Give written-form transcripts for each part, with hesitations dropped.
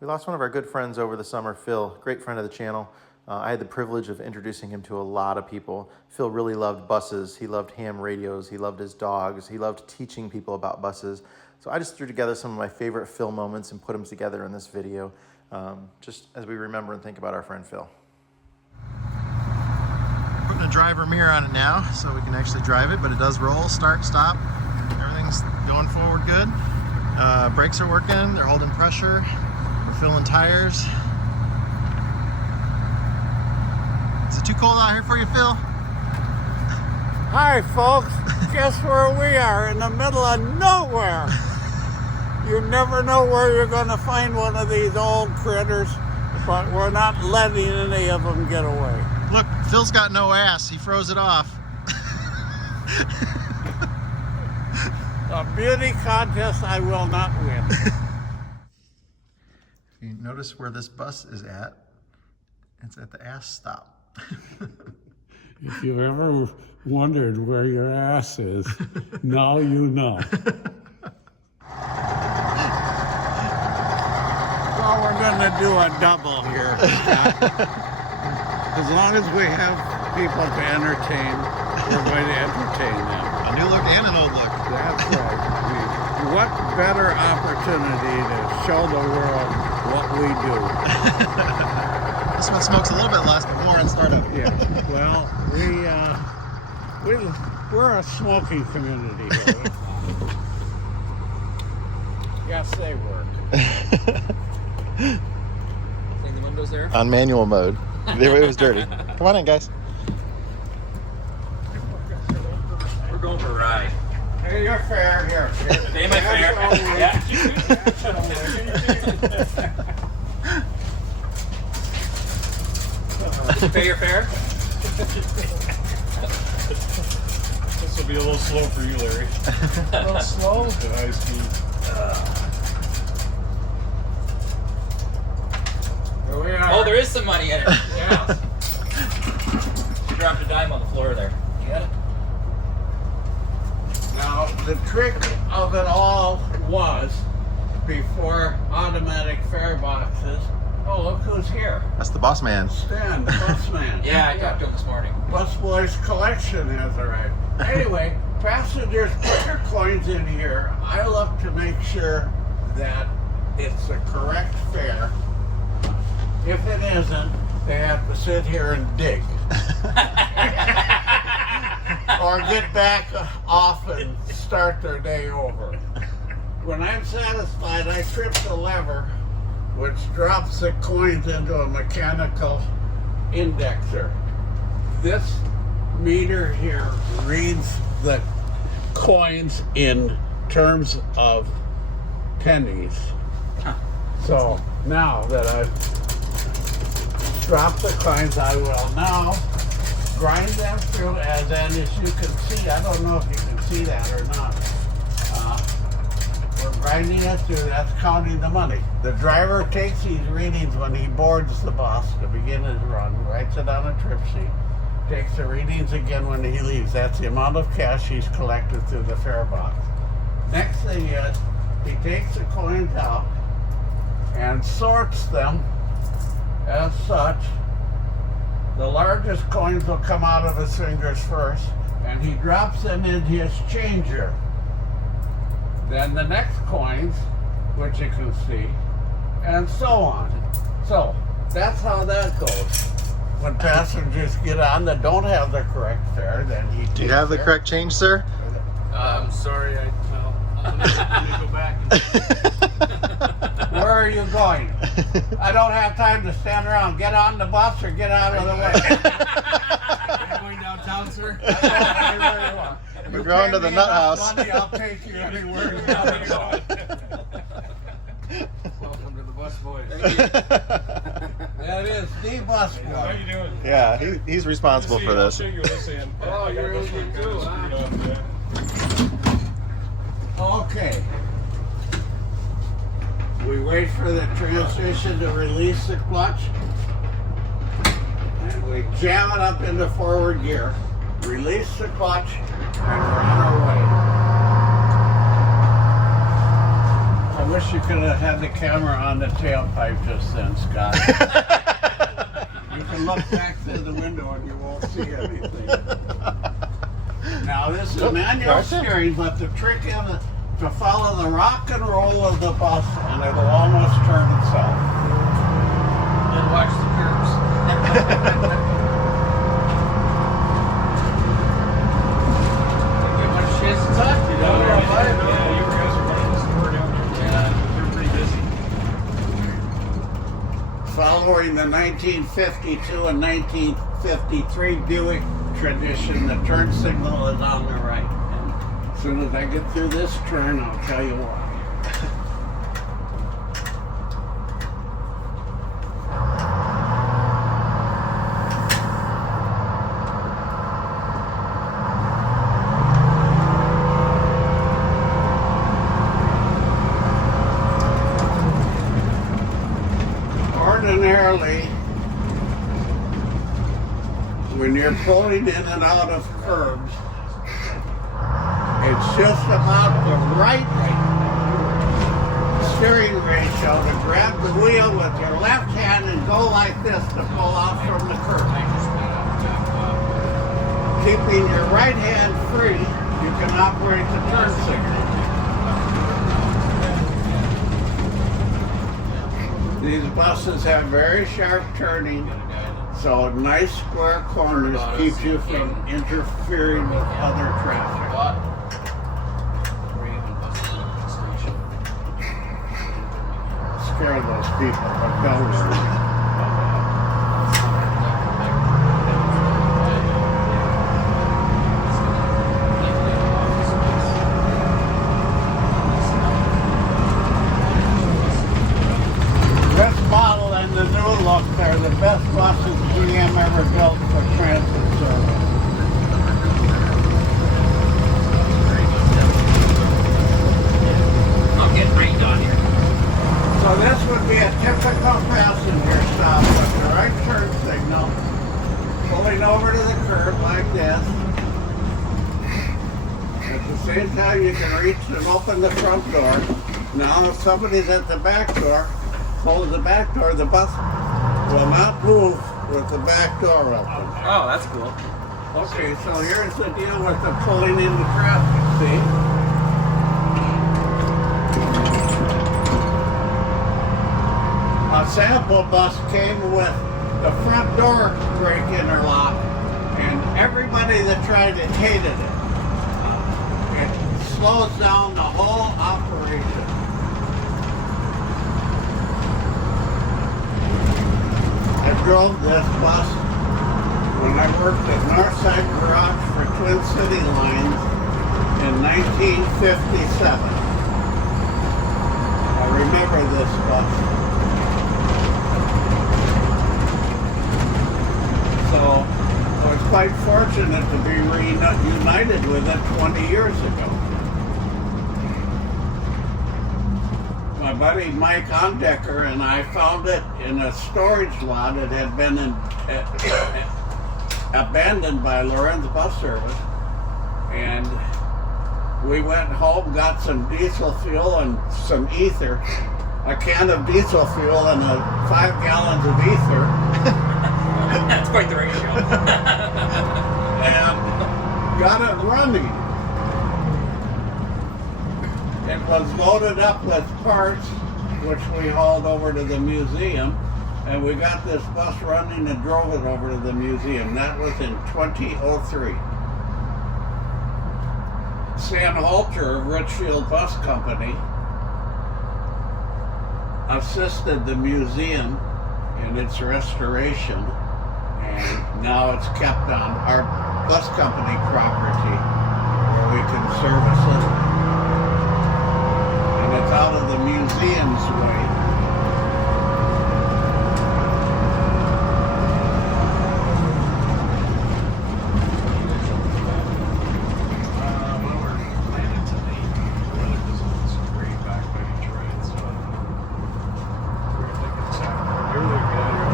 We lost one of our good friends over the summer, Phil, great friend of the channel. I had the privilege of introducing him to a lot of people. Phil really loved buses. He loved ham radios. He loved his dogs. He loved teaching people about buses. So I just threw together some of my favorite Phil moments and put them together in this video, just as we remember and think about our friend Phil. Putting a driver mirror on it now so we can actually drive it, but it does roll, start, stop. Everything's going forward good. Brakes are working, they're holding pressure. We're filling tires. Is it too cold out here for you, Phil? Hi, folks. Guess where we are? In the middle of nowhere. You never know where you're going to find one of these old critters, but we're not letting any of them get away. Look, Phil's got no ass. He froze it off. A beauty contest I will not win. If you notice where this bus is at, it's at the ass stop. If you ever wondered where your ass is, now you know. Well, we're going to do a double here. As long as we have people to entertain, we're going to entertain them. A new look and an old look. That's right. What better opportunity to show the world what we do? This one smokes a little bit less, but more on startup. Yeah. Well, we're a smoking community here. Yes, they work. Seeing the windows there? On manual mode. It was dirty. Come on in, guys. We're going for a ride. Hey, you're fair here. Pay my fare. Yeah. Did you pay your fare? This will be a little slow for you, Larry. A little slow? At high speed. Here we are. Oh, there is some money in it. Yeah. You dropped a dime on the floor there. You got it? Now, the trick of it all was, before automatic fare boxes, oh, look who's here. That's the boss man. Stan, the bus man. Yeah, I talked to him this morning. Bus Boys collection has arrived. Anyway, passengers put their coins in here. I look to make sure that it's the correct fare. If it isn't, they have to sit here and dig. Or get back off and start their day over. When I'm satisfied, I trip the lever, which drops the coins into a mechanical indexer. This meter here reads the coins in terms of pennies. So now that I've dropped the coins, I will now grind them through, and as you can see, I don't know if you can see that or not. We're grinding it through, that's counting the money. The driver takes these readings when he boards the bus to begin his run, writes it on a trip sheet, takes the readings again when he leaves. That's the amount of cash he's collected through the fare box. Next thing is, he takes the coins out and sorts them as such. The largest coins will come out of his fingers first, and he drops them in his changer. Then the next coins, which you can see, and so on. So that's how that goes. When passengers get on that don't have the correct fare, then he Do you have the correct change, sir? I'm sorry, let me go back. Where are you going? I don't have time to stand around. Get on the bus or get out of the way. Are you going downtown, sir? That's all I really want. We're going to the nut house. Money, I'll take you anywhere you want to go. Welcome to the Bus Boys. That is the bus How boy. you doing? Yeah, he's responsible for I'll this. show you this end. Oh, you're really good too, huh? Yeah. Okay. We wait for the transmission to release the clutch. And we jam it up into forward gear. Release the clutch, and we're on our way. wish you could have had the camera on the tailpipe just then, Scott. You can look back through the window and you won't see anything. Now this is manual steering, but the trick of it to follow the rock and roll of the bus and it'll almost turn itself. And watch the curves. Didn't get much chance to talk to you down there. Yeah, you guys are running the store down there. Yeah, they're pretty busy. Following the 1952 and 1953 Buick tradition, the turn signal is on the right. And as soon as I get through this turn, I'll tell you why. Ordinarily, when you're pulling in and out of curbs, it's just about the right steering ratio to grab the wheel with your left hand and go like this to pull out from the curb. Keeping your right hand free, you can operate the turn signal. These buses have very sharp turning, so nice square corners keep you from interfering with other traffic. Scare those people, but don't worry. This model and the new look are the best buses GM ever built for transit service. I'm getting rained on here. So this would be a typical passenger stop with the right turn signal, pulling over to the curb like this. At the same time you can reach and open the front door. Now if somebody's at the back door, close the back door, the bus will not move with the back door open. Oh, that's cool. Okay, so here's the deal with the pulling into traffic, see? A sample bus came with the front door brake interlock, and everybody that tried it hated it. It slows down the whole operation. I drove this bus when I worked at Northside Garage for Twin City Lines in 1957. I remember this bus. So I was quite fortunate to be reunited with it 20 years ago. My buddy Mike Ondecker and I found it in a storage lot. It had been abandoned by Lorenz Bus Service. And we went home, got some diesel fuel and some ether, a can of diesel fuel and 5 gallons of ether. That's quite the ratio. And got it running. It was loaded up with parts, which we hauled over to the museum, and we got this bus running and drove it over to the museum. That was in 2003. Stan Halter of Richfield Bus Company assisted the museum in its restoration, and now it's kept on our bus company property where we can service it. And it's out of the museum's way. Well, we're planning tonight. The weather wasn't so great back by Detroit, so we're thinking Saturday. You're looking at it.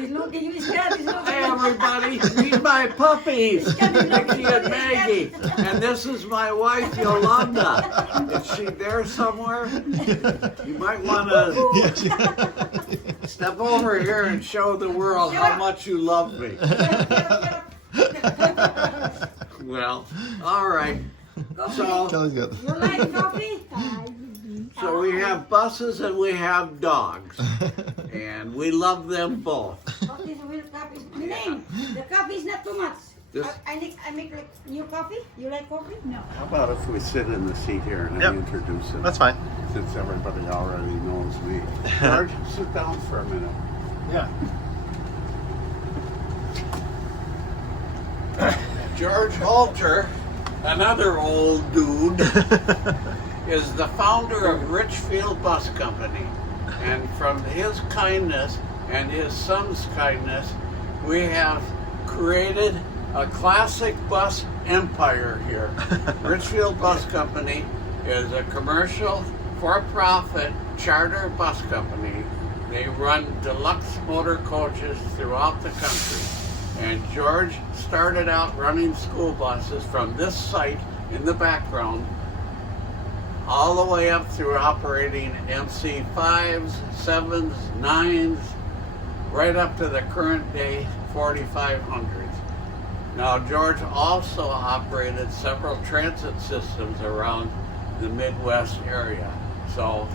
He's looking, he's scared, he's looking. Hey everybody, meet my puppies, Mickey and Maggie. And this is my wife, Yolanda. Is she there somewhere? You might want to step over here and show the world how much you love me. Well, all right. So, Kelly's got You like coffee? so we have buses and we have dogs. And we love them both. Coffee is real coffee. Name, the coffee is not too much. This- I make like new coffee. You like coffee? No. How about if we sit in the seat here and Yep. I introduce him? That's fine. Since everybody already knows me. George, sit down for a minute. Yeah. George Halter, another old dude, is the founder of Richfield Bus Company. And from his kindness and his son's kindness, we have created a classic bus empire here. Richfield Bus Company is a commercial, for-profit charter bus company. They run deluxe motor coaches throughout the country. And George started out running school buses from this site in the background all the way up through operating MC 5s, 7s, 9s, right up to the current day 4500s. Now George also operated several transit systems around the Midwest area. So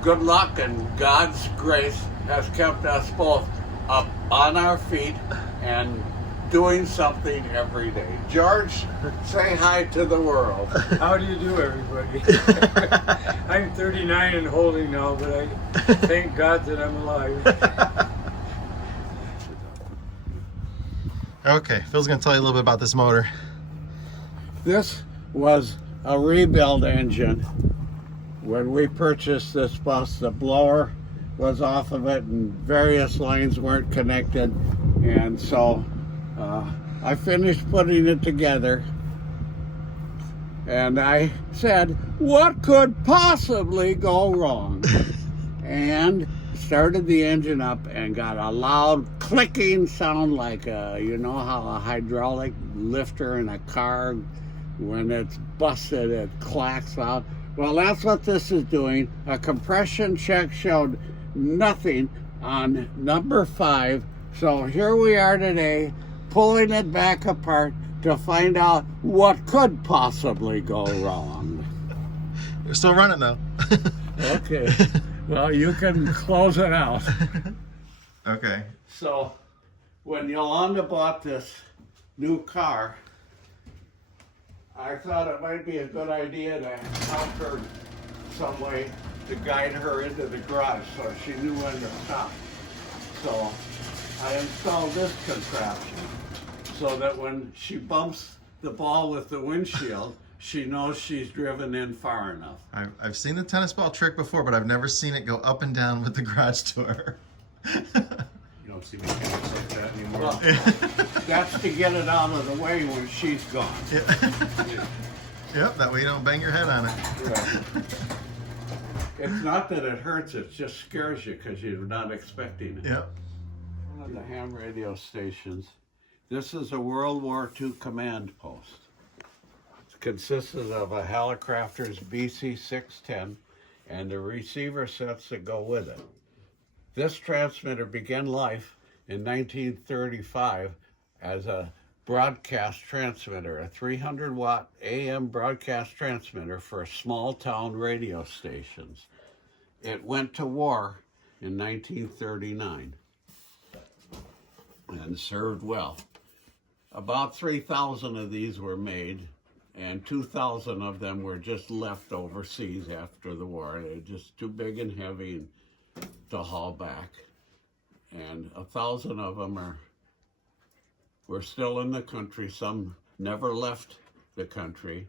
good luck and God's grace has kept us both up on our feet and doing something every day. George, say hi to the world. How do you do, everybody? I'm 39 and holding now, but I thank God that I'm alive. Okay, Phil's gonna tell you a little bit about this motor. This was a rebuild engine. When we purchased this bus, the blower was off of it and various lines weren't connected. And so I finished putting it together and I said, what could possibly go wrong? And started the engine up and got a loud clicking sound like you know how a hydraulic lifter in a car, when it's busted, it clacks out. Well, that's what this is doing. A compression check showed nothing on number 5. So here we are today, pulling it back apart to find out what could possibly go wrong. We're still running though. Okay, well, you can close it out. Okay. So when Yolanda bought this new car, I thought it might be a good idea to help her some way to guide her into the garage so she knew when to stop. So I installed this contraption so that when she bumps the ball with the windshield, she knows she's driven in far enough. I've seen the tennis ball trick before, but I've never seen it go up and down with the garage door. You don't see mechanics like that anymore. Well, that's to get it out of the way when she's gone. Yep, that way you don't bang your head on it. Right. It's not that it hurts, it just scares you because you're not expecting it. Yep. One of the ham radio stations. This is a World War II command post. It consisted of a Hallicrafter's BC-610 and the receiver sets that go with it. This transmitter began life in 1935 as a broadcast transmitter, a 300-watt AM broadcast transmitter for small town radio stations. It went to war in 1939 and served well. About 3,000 of these were made, and 2,000 of them were just left overseas after the war. They were just too big and heavy to haul back. And 1,000 of them were still in the country. Some never left the country,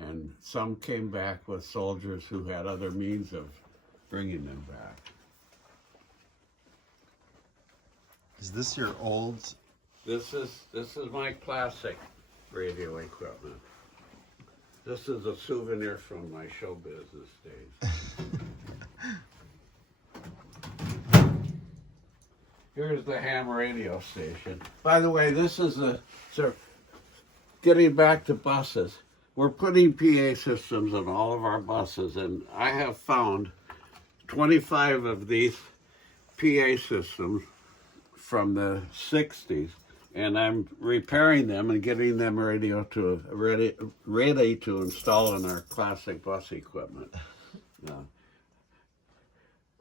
and some came back with soldiers who had other means of bringing them back. Is this your old? This is my classic radio equipment. This is a souvenir from my show business days. Here's the ham radio station. By the way, this is so getting back to buses. We're putting PA systems on all of our buses, and I have found 25 of these PA systems from the 60s, and I'm repairing them and getting them ready to install in our classic bus equipment.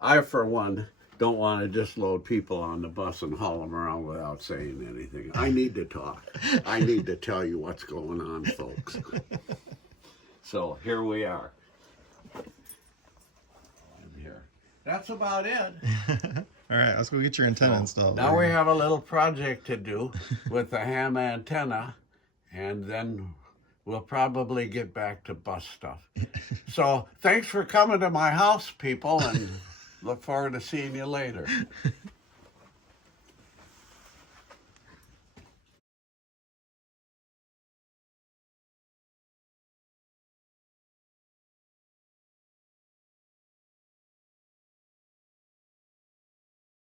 I, for one, don't want to just load people on the bus and haul them around without saying anything. I need to talk. I need to tell you what's going on, folks. So here we are. I'm here. That's about it. All right, let's go get your antenna installed. Now we have a little project to do with the ham antenna, and then we'll probably get back to bus stuff. So thanks for coming to my house, people, and look forward to seeing you later.